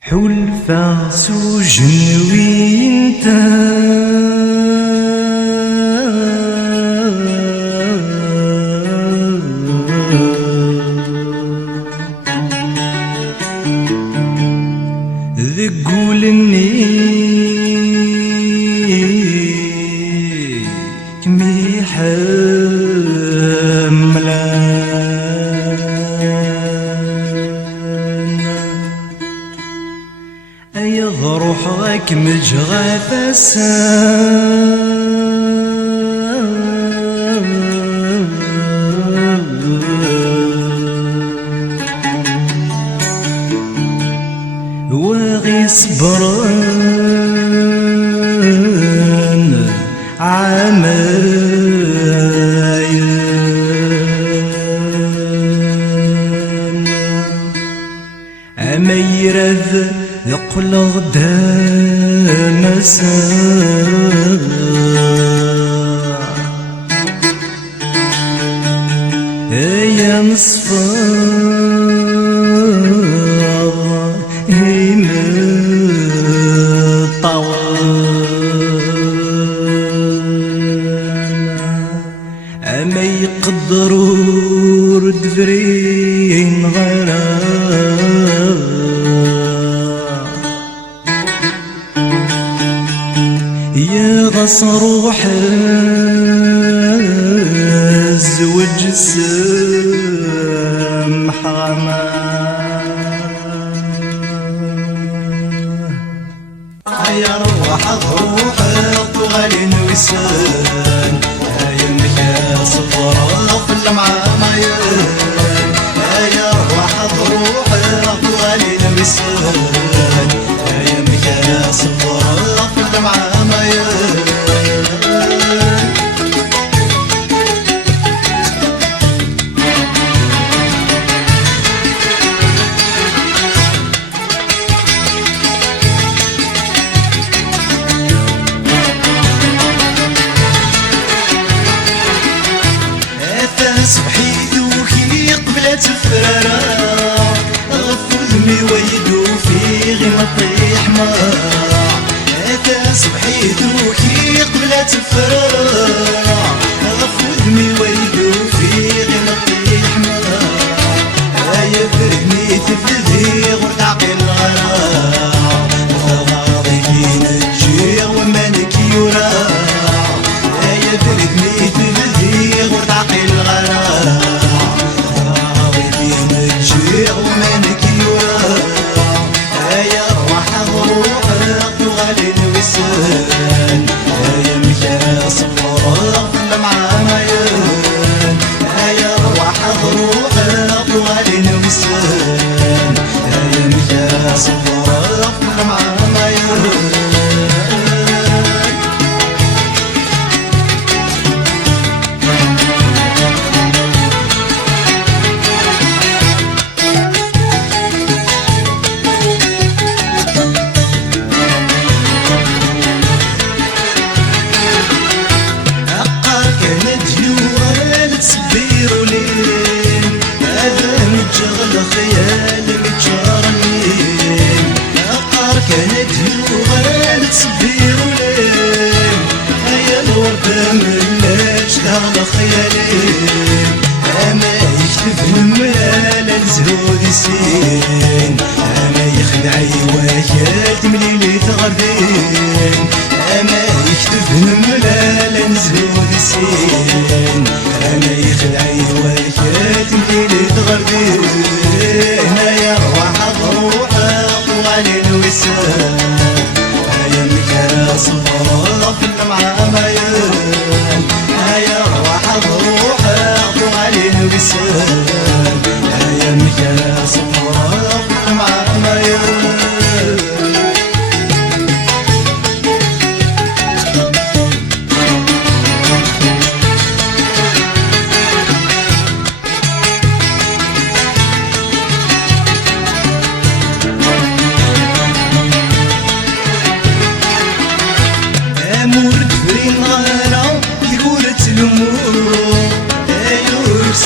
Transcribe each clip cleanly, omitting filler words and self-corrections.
حلفا سجن وينتا ذقولني كمي يضرح غاك مجغافسا واغي صبران عمايان أما يرذ يقول غدا مساء يا مصفى أما يقدروا ردفرين غيرها يا غصروح الزوج سمحة يا روح روح طوال الوسان يا مكا صفرا في المعامير يا روح روح طوال الوسان يا مكا صفرا في المعامير صبحيتو كي قبل تفرارا غفو ذمي ويدو في غمطي حمار اتا صبحيتو كي قبل تفرارا غفو ذمي ويدو في غمطي حمار يا فردني تفدي غور تعقل الغرام غاضي كي نجي ومالك يورا يا فردني تفدي غور تعقل ومنك يورا يا روح روح طوال الوسان يا مكا صفرا في المعامير يا روح روح طوال الوسان يا مكا صفرا في المعامير كانت يوغال تصبير وليل هيا الوردة ملاش على خيالين أما يكتب المال الزهود السين أما يخدعي وياك تمليلي تغردين أما يكتب المال الزهود السين أما يخدعي وياك تمليلي تغردين يا روح روح طوال الوسان يا مكا صفرا في المعامير يا روح روح طوال الوسان يا مكا صفرا في المعامير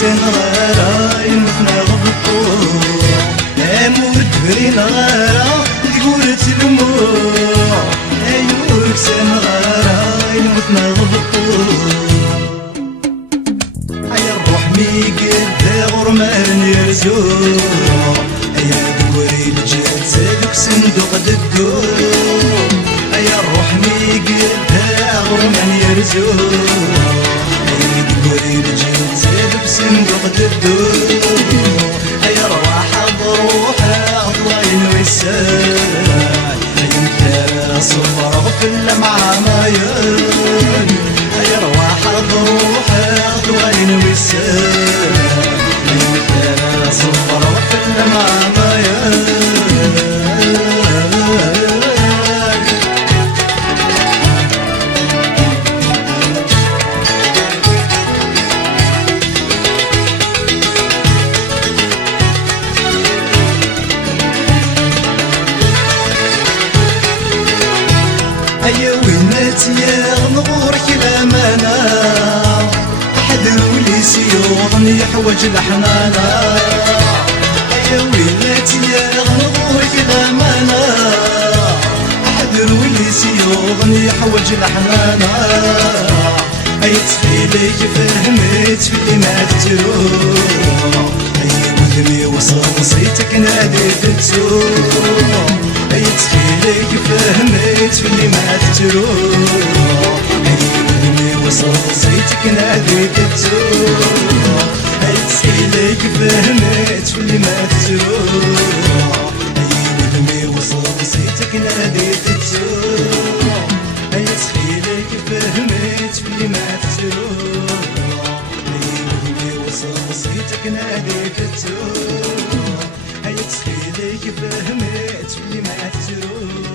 سنغارا يمخنا غبطو امود برين غارا ورت الموع أيوك سمغارة يموتنا غبطور أيا الروح مي قد غرمان يرزوع أيا دوري الجد زادك صندوق ددور أيا الروح مي قد غرمان يرزوع أيا دوري الجد زادك صندوق ددور أيا رواح بروحها الله ينوساي أيا انت صبر في اللمعة مايان أيا رواح بروحها الله ينوساي أيا انت صبر في اللمعة مايان أيا وينات يا نغورك الأمانة أحد ولي سيوطني يحوج الحنانة أيا وينات يا نغورك الأمانة أحد ولي سيوطني يحوج الحنانة أيا تخيلك فهمت في اللي ما تروح أيا ودمي وصل نصيتك ناديت تسوق أيا تخيلك فهمت في اللي ما تروح أيا ودمي وصل نصيتك ناديت تسوق أيا تخيلك فهمت في اللي ما تروح أيا ودمي وصل نصيتك ناديت تسوق أيا تخيلك فهمت في اللي ما تروح أيا ودمي وصل نصيتك ناديت تسوق أيا تخيلك فهمت في اللي ما تروح